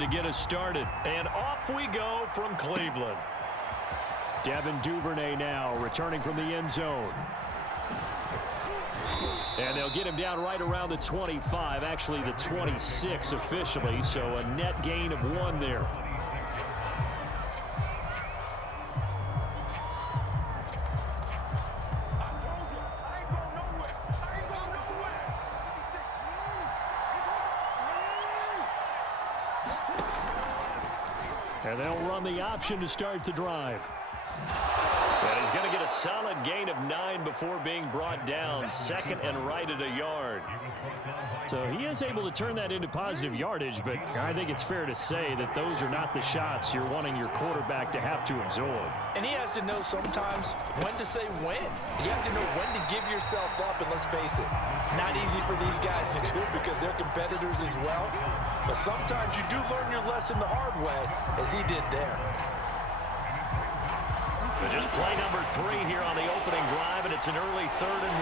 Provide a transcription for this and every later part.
to get us started. And off we go from Cleveland. Devin Duvernay now returning from the end zone. And they'll get him down right around the 25, actually the 26 officially, so a net gain of 1 there. And they'll run the option to start the drive. And he's going to get a solid gain of 9 before being brought down. Second and right at a yard. So he is able to turn that into positive yardage, but I think it's fair to say that those are not the shots you're wanting your quarterback to have to absorb. And he has to know sometimes when to say when. You have to know when to give yourself up, and let's face it, not easy for these guys to do because they're competitors as well. But sometimes you do learn your lesson the hard way, as he did there. So just play number 3 here on the opening drive, and it's an early 3rd and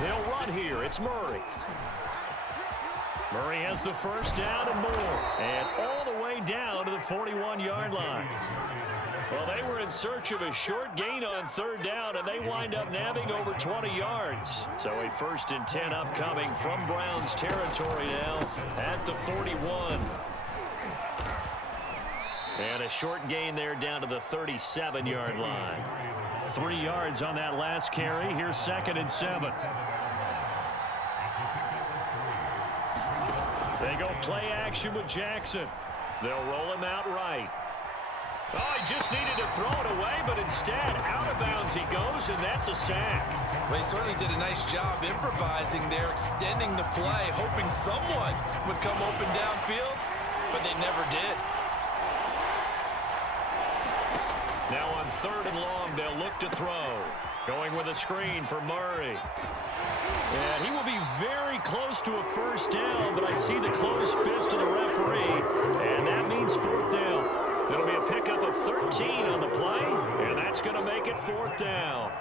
1. They'll run here. It's Murray. Murray has the first down and more. And all the way down to the 41-yard line. Well, they were in search of a short gain on 3rd down, and they wind up nabbing over 20 yards. So a 1st and 10 upcoming from Browns territory now at the 41. And a short gain there down to the 37-yard line. 3 yards on that last carry. Here's 2nd and 7. They go play action with Jackson. They'll roll him out right. Oh, he just needed to throw it away, but instead, out of bounds he goes, and that's a sack. Well, he certainly did a nice job improvising there, extending the play, hoping someone would come open downfield, but they never did. Now on 3rd and long, they'll look to throw. Going with a screen for Murray. And he will be very close to a 1st down, but I see the closed fist of the referee, and that means 4th down. It'll be a pickup of 13 on the play, and that's going to make it 4th down.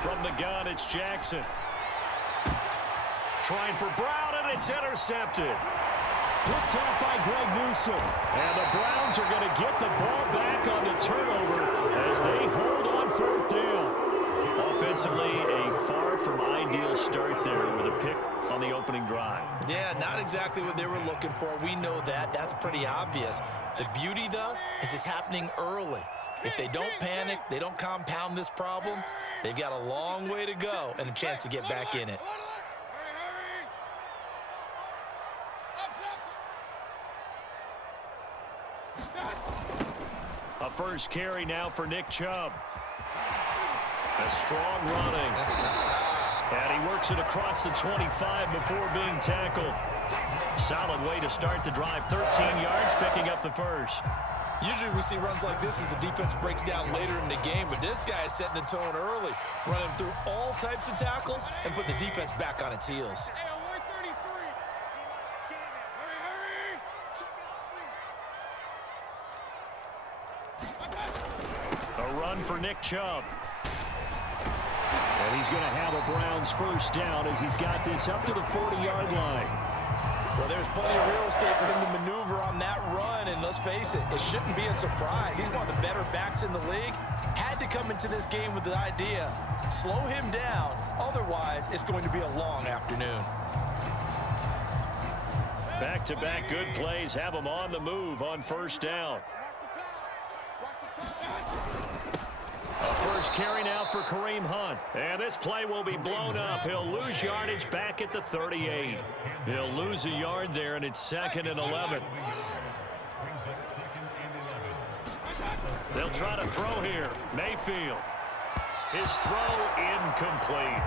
From the gun, it's Jackson. Trying for Brown, and it's intercepted. Picked off by Greg Newsome. And the Browns are going to get the ball back on the turnover as they hold on 4th down. Offensively, a far from ideal start there with a pick on the opening drive. Yeah, not exactly what they were looking for. We know that. That's pretty obvious. The beauty, though, is it's happening early. If they don't panic, they don't compound this problem, they've got a long way to go and a chance to get back in it. A first carry now for Nick Chubb. A strong running. And he works it across the 25 before being tackled. Solid way to start the drive. 13 yards, picking up the first. Usually we see runs like this as the defense breaks down later in the game, but this guy is setting the tone early, running through all types of tackles and put the defense back on its heels. A run for Nick Chubb. And he's going to have a Browns 1st down as he's got this up to the 40-yard line. Well, there's plenty of real estate for him to maneuver on that run, and let's face it, it shouldn't be a surprise. He's one of the better backs in the league. Had to come into this game with the idea, slow him down, otherwise it's going to be a long afternoon. Back-to-back good plays have him on the move on 1st down. A first carry now for Kareem Hunt. And this play will be blown up. He'll lose yardage back at the 38. He'll lose a yard there, and it's 2nd and 11. They'll try to throw here. Mayfield. His throw incomplete.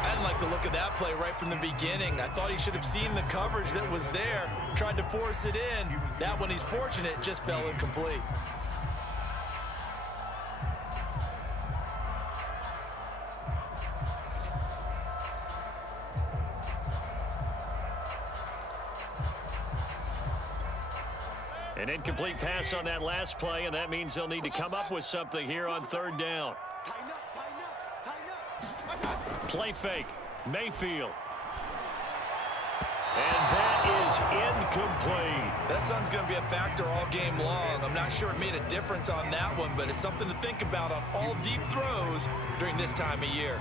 I didn't like the look of that play right from the beginning. I thought he should have seen the coverage that was there, tried to force it in. That one, he's fortunate, just fell incomplete. An incomplete pass on that last play, and that means they'll need to come up with something here on third down. Play fake. Mayfield. And that is incomplete. That sun's going to be a factor all game long. I'm not sure it made a difference on that one, but it's something to think about on all deep throws during this time of year.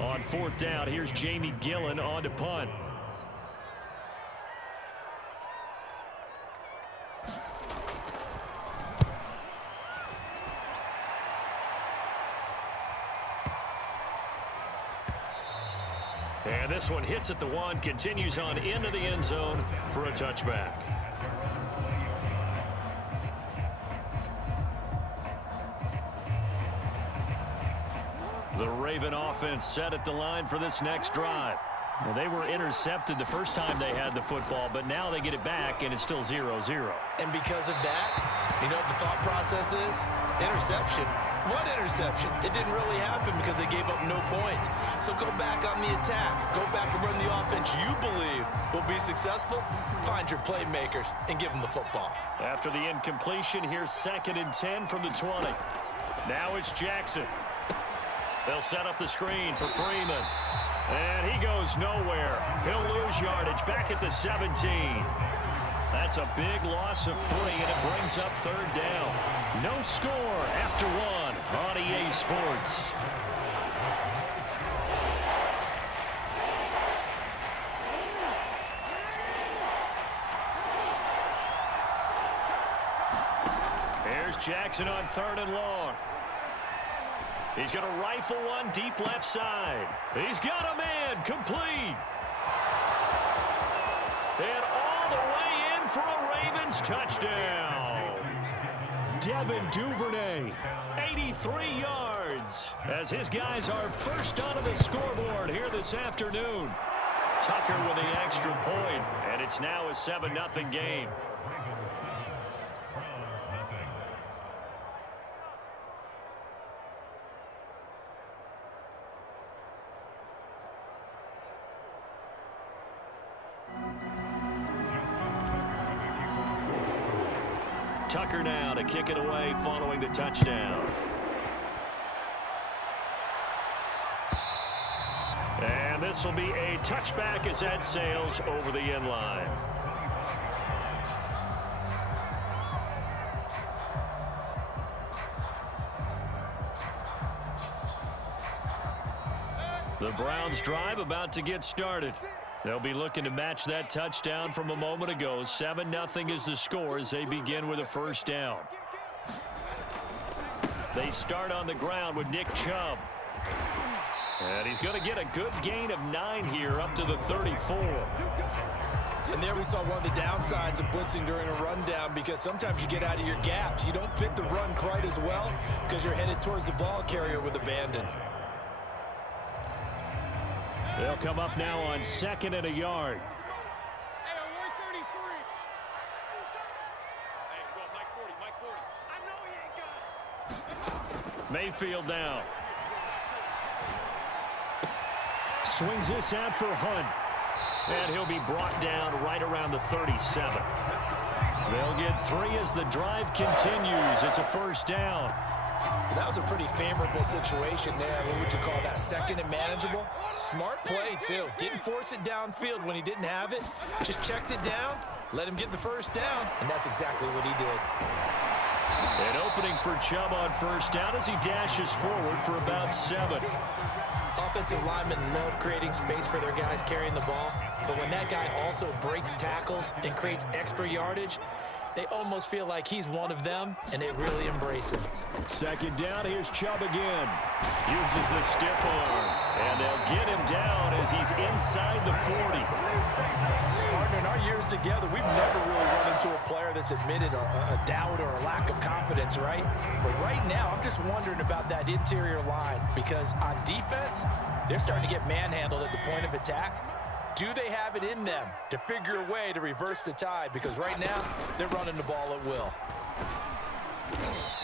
On fourth down, here's Jamie Gillen on to punt. And this one hits at the one, continues on into the end zone for a touchback. The Raven offense set at the line for this next drive. Well, they were intercepted the first time they had the football, but now they get it back, and it's still 0-0. And because of that, you know what the thought process is? Interception. What interception? It didn't really happen because they gave up no points. So go back on the attack. Go back and run the offense you believe will be successful. Find your playmakers and give them the football. After the incompletion, here's 2nd and 10 from the 20. Now it's Jackson. They'll set up the screen for Freeman. And he goes nowhere. He'll lose yardage back at the 17. That's a big loss of 3, and it brings up third down. No score after 1 on EA Sports. Here's Jackson on 3rd and long. He's going to rifle one deep left side. He's got a man complete. And all the way in for a Ravens touchdown. Devin Duvernay, 83 yards, as his guys are first onto the scoreboard here this afternoon. Tucker with the extra point, and it's now a 7-0 game. Tucker now to kick it away following the touchdown. And this will be a touchback as that sails over the end line. The Browns drive about to get started. They'll be looking to match that touchdown from a moment ago. 7-0 is the score as they begin with a first down. They start on the ground with Nick Chubb. And he's going to get a good gain of 9 here up to the 34. And there we saw one of the downsides of blitzing during a rundown, because sometimes you get out of your gaps. You don't fit the run quite as well because you're headed towards the ball carrier with abandon. They'll come up now on 2nd and a yard. Hey, on 133. Hey, go Mike 40. I know he ain't got it. Mayfield now. Swings this out for Hunt. And he'll be brought down right around the 37. They'll get 3 as the drive continues. It's a first down. That was a pretty favorable situation there. What would you call that? 2nd and manageable? Smart play, too. Didn't force it downfield when he didn't have it. Just checked it down, let him get the first down, and that's exactly what he did. An opening for Chubb on first down as he dashes forward for about 7. Offensive linemen love creating space for their guys carrying the ball, but when that guy also breaks tackles and creates extra yardage, they almost feel like he's one of them, and they really embrace him. 2nd down, here's Chubb again. Uses the stiff arm, and they'll get him down as he's inside the 40. Partner, in our years together, we've never really run into a player that's admitted a doubt or a lack of confidence, right? But right now, I'm just wondering about that interior line, because on defense, they're starting to get manhandled at the point of attack. Do they have it in them to figure a way to reverse the tide? Because right now, they're running the ball at will.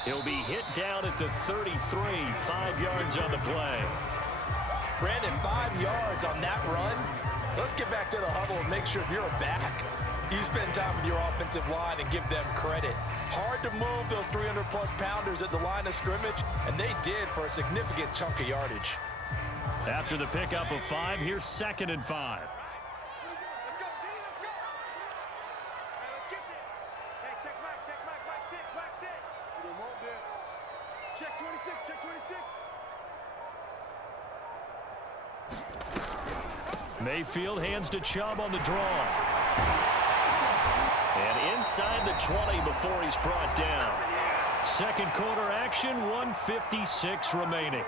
He'll be hit down at the 33, 5 yards on the play. Brandon, 5 yards on that run. Let's get back to the huddle and make sure if you're a back, you spend time with your offensive line and give them credit. Hard to move those 300-plus pounders at the line of scrimmage, and they did for a significant chunk of yardage. After the pickup of 5, here's 2nd and 5. Let's go, D, let's go. Hey, let's get there. Hey, check Mike 6, Mike 6. We don't want this. Check 26, check 26. Mayfield hands to Chubb on the draw. And inside the 20 before he's brought down. Second quarter action, 1:56 remaining.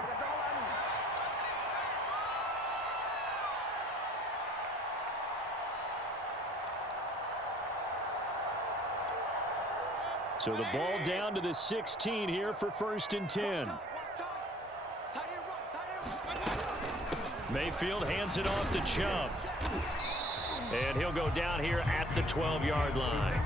So the ball down to the 16 here for 1st and 10. Mayfield hands it off to Chubb. And he'll go down here at the 12-yard line.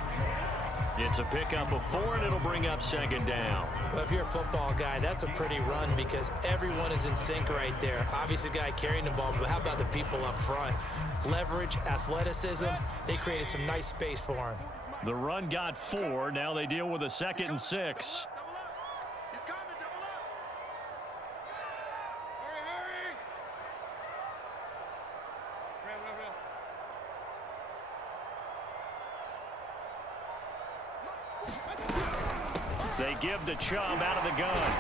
It's a pickup of 4, and it'll bring up 2nd down. Well, if you're a football guy, that's a pretty run because everyone is in sync right there. Obviously, the guy carrying the ball, but how about the people up front? Leverage, athleticism, they created some nice space for him. The run got 4. Now they deal with a 2nd and 6. They give the Chubb out of the gun.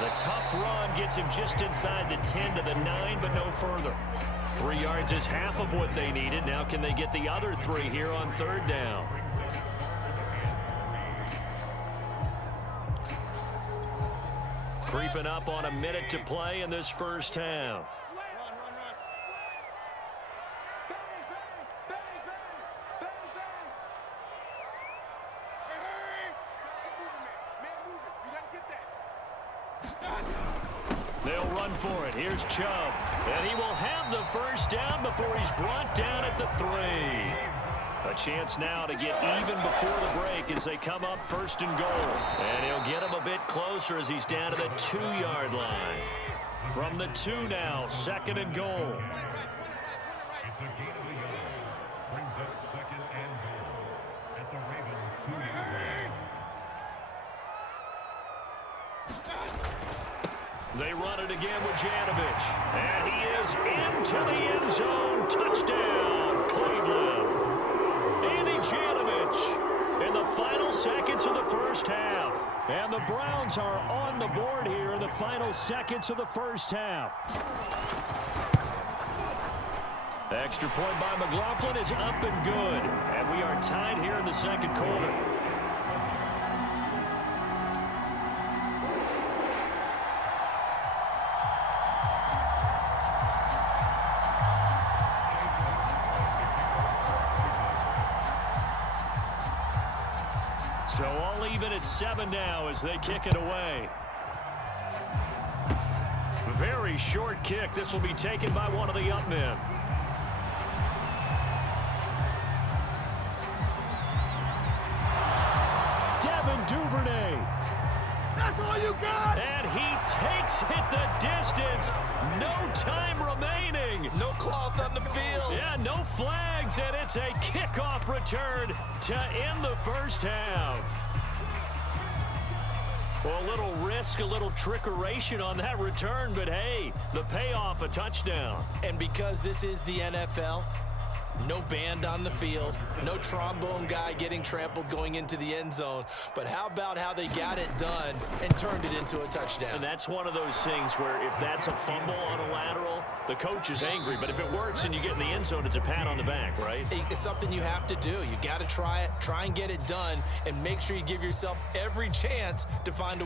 The tough run gets him just inside the 10 to the 9, but no further. 3 yards is half of what they needed. Now can they get the other 3 here on 3rd down? Creeping up on a minute to play in this first half. They'll run for it. Here's Chubb. And he will have the first down before he's brought down at the 3. A chance now to get even before the break as they come up 1st and goal. And he'll get him a bit closer as he's down to the 2-yard line. From the 2 now, 2nd and goal. It's a gain of a yard. Brings up 2nd and goal at the Ravens' 2-yard line. They run it again with Janovich. And he is into the end zone. Touchdown, Cleveland. Andy Janovich in the final seconds of the first half. And the Browns are on the board here in the final seconds of the first half. The extra point by McLaughlin is up and good. And we are tied here in the second quarter. So all even at 7 now as they kick it away. Very short kick. This will be taken by one of the up men. Devin Duvernay. That's all you got! And he takes it the distance. No time remaining. No cloth on the field. Yeah, no flags, and it's a kickoff return to end the first half. Well, a little risk, a little trickeration on that return, but hey, the payoff, a touchdown. And because this is the NFL, no band on the field, no trombone guy getting trampled going into the end zone. But how about how they got it done and turned it into a touchdown? And that's one of those things where if that's a fumble on a lateral, the coach is angry. But if it works and you get in the end zone, it's a pat on the back, right? It's something you have to do. You got to try it, try and get it done, and make sure you give yourself every chance to find a